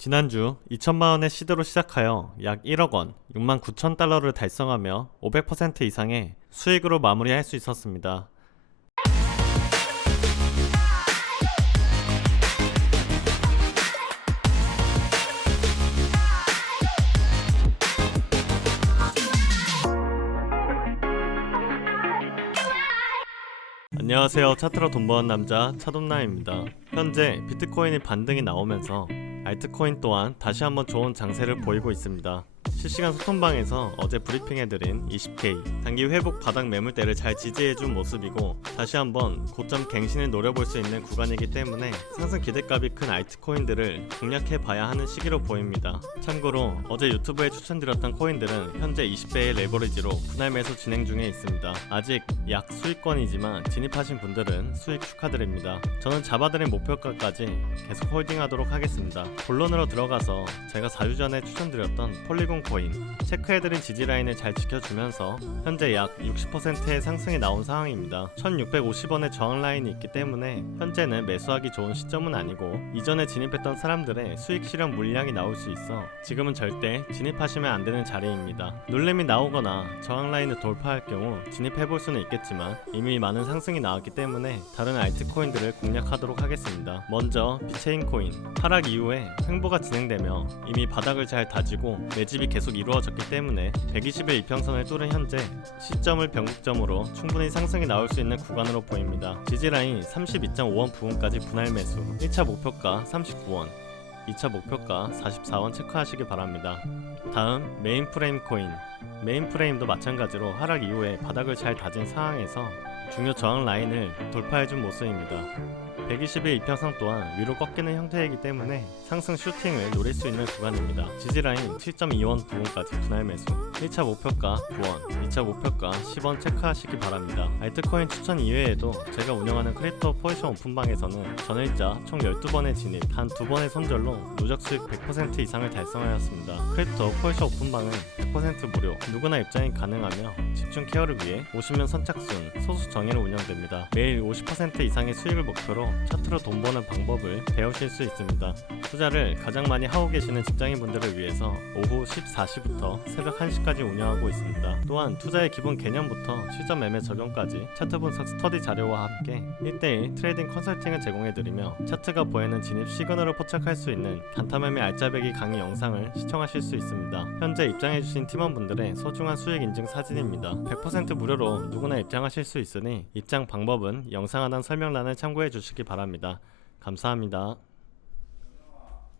지난주 2천만 원의 시드로 시작하여 약 1억 원, 6만 9천 달러를 달성하며 500% 이상의 수익으로 마무리할 수 있었습니다. 안녕하세요. 차트로 돈 버는 남자 차돈나입니다. 현재 비트코인이 반등이 나오면서 알트코인 또한 다시 한번 좋은 장세를 보이고 있습니다. 실시간 소통방에서 어제 브리핑해드린 20K 단기 회복 바닥 매물대를 잘 지지해준 모습이고 다시 한번 고점 갱신을 노려볼 수 있는 구간이기 때문에 상승 기대값이 큰 알트코인들을 공략해봐야 하는 시기로 보입니다. 참고로 어제 유튜브에 추천드렸던 코인들은 현재 20배의 레버리지로 분할 매수 진행 중에 있습니다. 아직 약 수익권이지만 진입하신 분들은 수익 축하드립니다. 저는 잡아드린 목표가까지 계속 홀딩하도록 하겠습니다. 본론으로 들어가서 제가 4주 전에 추천드렸던 폴리곤 코인 체크해드린 지지라인을 잘 지켜주면서 현재 약 60%의 상승이 나온 상황입니다. 1650원의 저항 라인이 있기 때문에 현재는 매수하기 좋은 시점은 아니고 이전에 진입했던 사람들의 수익 실현 물량이 나올 수 있어 지금은 절대 진입하시면 안 되는 자리입니다. 눌림이 나오거나 저항 라인을 돌파할 경우 진입해볼 수는 있겠지만 이미 많은 상승이 나왔기 때문에 다른 알트코인들을 공략하도록 하겠습니다. 먼저 비체인 코인 하락 이후에 횡보가 진행되며 이미 바닥을 잘 다지고 매집이 계속 이루어졌기 때문에 120일 이평선을 뚫은 현재 시점을 변곡점으로 충분히 상승이 나올 수 있는 구간으로 보입니다. 지지라인 32.5원 부근까지 분할 매수 1차 목표가 39원 2차 목표가 44원 체크하시기 바랍니다. 다음 메인 프레임 코인 메인 프레임도 마찬가지로 하락 이후에 바닥을 잘 다진 상황에서 중요 저항 라인을 돌파해준 모습입니다. 120일 이평선 또한 위로 꺾이는 형태이기 때문에 상승 슈팅을 노릴 수 있는 구간입니다. 지지라인 7.2원 부분까지 분할 매수 1차 목표가 9원, 2차 목표가 10원 체크하시기 바랍니다. 알트코인 추천 이외에도 제가 운영하는 크립토 포지션 오픈방에서는 전일자 총 12번의 진입, 단 2번의 손절로 누적 수익 100% 이상을 달성하였습니다. 크립토 포지션 오픈방은 100% 무료, 누구나 입장이 가능하며 집중 케어를 위해 50명 선착순, 소수 정예로 운영됩니다. 매일 50% 이상의 수익을 목표로 차트로 돈 버는 방법을 배우실 수 있습니다. 투자를 가장 많이 하고 계시는 직장인분들을 위해서 오후 14시부터 새벽 1시까지 운영하고 있습니다. 또한 투자의 기본 개념부터 실전 매매 적용까지 차트 분석 스터디 자료와 함께 1대1 트레이딩 컨설팅을 제공해드리며 차트가 보이는 진입 시그널을 포착할 수 있는 단타매매 알짜배기 강의 영상을 시청하실 수 있습니다. 현재 입장해주신 팀원분들의 소중한 수익 인증 사진입니다. 100% 무료로 누구나 입장하실 수 있으니 입장 방법은 영상 하단 설명란을 참고해 주시기 바랍니다. 감사합니다.